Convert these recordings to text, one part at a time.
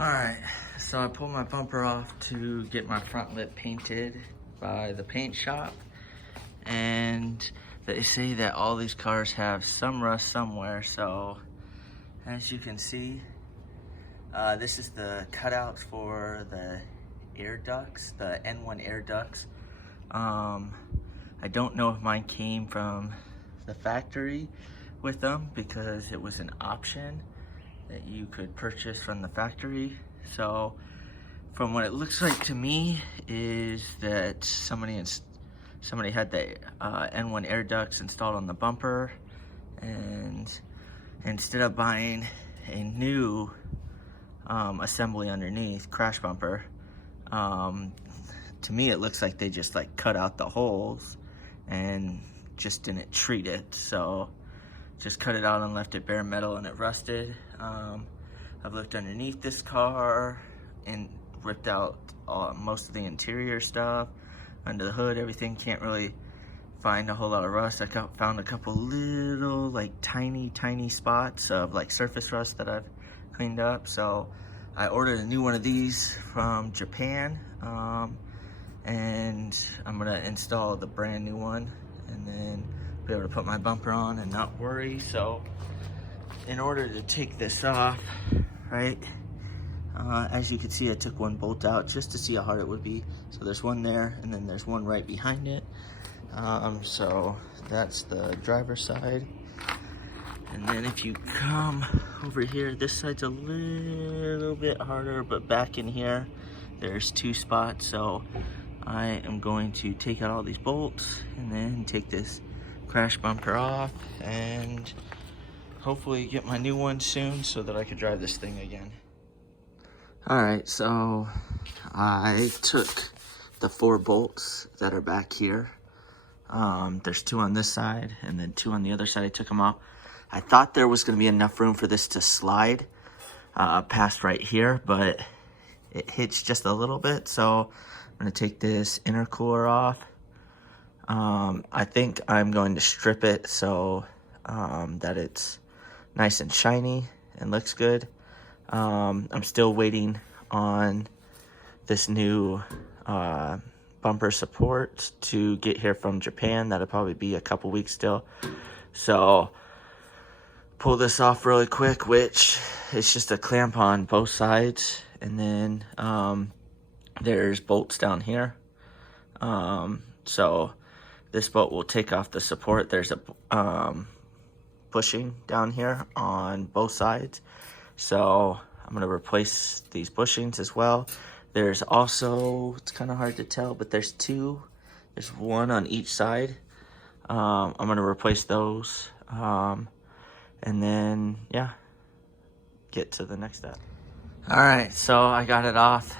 Alright, so I pulled my bumper off to get my front lip painted by the paint shop, and they say that all these cars have some rust somewhere. So as you can see, this is the cutout for the air ducts, the N1 air ducts. I don't know if mine came from the factory with them because it was an option that you could purchase from the factory. So from what it looks like to me is that somebody had the N1 air ducts installed on the bumper, and instead of buying a new assembly underneath crash bumper, to me it looks like they just like cut out the holes and just didn't treat it. So just cut it out and left it bare metal, and it rusted. I've looked underneath this car and ripped out most of the interior stuff, under the hood, everything. Can't really find a whole lot of rust. I found a couple little like tiny spots of like surface rust that I've cleaned up. So I ordered a new one of these from Japan, and I'm gonna install the brand new one and then be able to put my bumper on and not worry. So in order to take this off, right, as you can see, I took one bolt out just to see how hard it would be. So there's one there, and then there's one right behind it. So that's the driver's side. And then if you come over here, this side's a little bit harder, but back in here, there's two spots. So I am going to take out all these bolts and then take this crash bumper off and hopefully get my new one soon so that I could drive this thing again. Alright, so I took the 4 bolts that are back here. There's 2 on this side and then 2 on the other side. I took them off. I thought there was going to be enough room for this to slide past right here, but it hitched just a little bit. So I'm going to take this intercooler off. I think I'm going to strip it so that it's nice and shiny and looks good. I'm still waiting on this new bumper support to get here from Japan. That'll probably be a couple weeks still. So pull this off really quick, which it's just a clamp on both sides, and then there's bolts down here. So this bolt will take off the support. There's a bushing down here on both sides. So I'm gonna replace these bushings as well. There's also, it's kind of hard to tell, but there's 2. There's 1 on each side. I'm gonna replace those. And then, yeah, get to the next step. All right, so I got it off.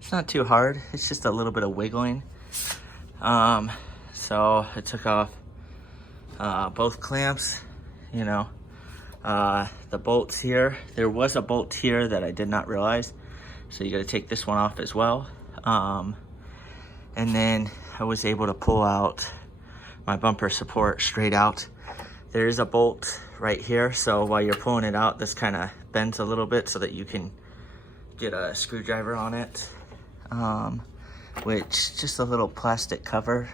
It's not too hard. It's just a little bit of wiggling. So I took off both clamps, you know, the bolts here. There was a bolt here that I did not realize. So you got to take this one off as well. And then I was able to pull out my bumper support straight out. There is a bolt right here. So while you're pulling it out, this kind of bends a little bit so that you can get a screwdriver on it. Which just a little plastic cover.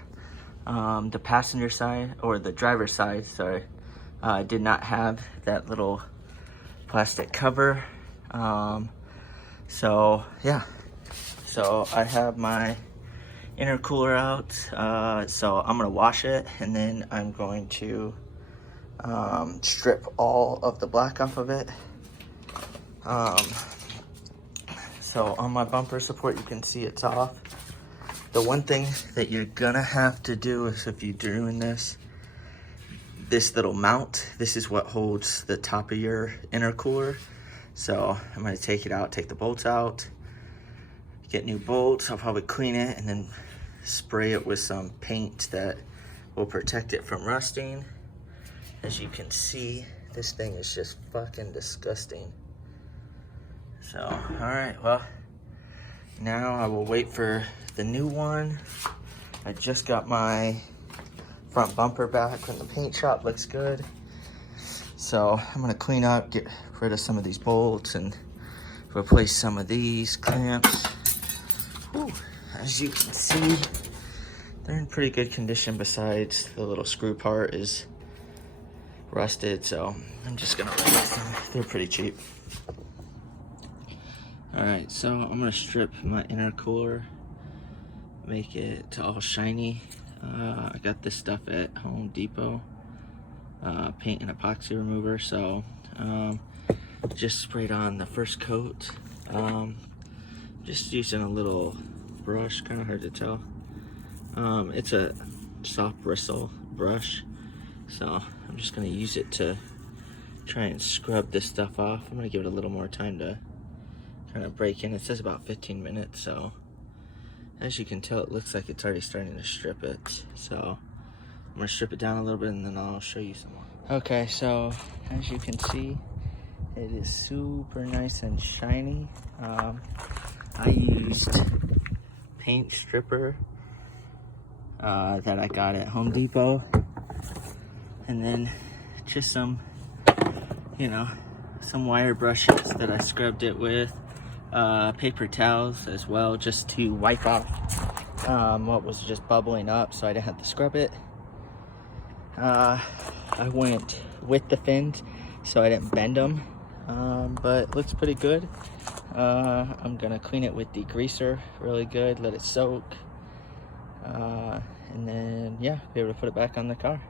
The passenger side, or the driver's side, sorry, did not have that little plastic cover. So yeah, so I have my intercooler out. So I'm gonna wash it, and then I'm going to strip all of the black off of it. So on my bumper support, you can see it's off. The one thing that you're gonna have to do is, if you're doing this little mount, this is what holds the top of your intercooler. So I'm gonna take it out, take the bolts out, get new bolts. I'll probably clean it and then spray it with some paint that will protect it from rusting. As you can see, this thing is just fucking disgusting. So, all right, well, now I will wait for the new one. I just got my front bumper back from the paint shop. Looks good. So I'm gonna clean up, get rid of some of these bolts and replace some of these clamps. Whew. As you can see, they're in pretty good condition, besides the little screw part is rusted, so I'm just gonna replace them. They're pretty cheap. Alright, so I'm gonna strip my intercooler, make it all shiny. I got this stuff at Home Depot, paint and epoxy remover, so just sprayed on the first coat. Just using a little brush, kind of hard to tell. It's a soft bristle brush, so I'm just gonna use it to try and scrub this stuff off. I'm gonna give it a little more time to kind of break in. It says about 15 minutes, so as you can tell, it looks like it's already starting to strip it. So I'm gonna strip it down a little bit and then I'll show you some more. Okay, so as you can see, it is super nice and shiny. I used paint stripper that I got at Home Depot, and then just some, some wire brushes that I scrubbed it with, paper towels as well, just to wipe off what was just bubbling up, so I didn't have to scrub it. I went with the fins, so I didn't bend them, but it looks pretty good. I'm gonna clean it with degreaser really good, let it soak, and then yeah, be able to put it back on the car.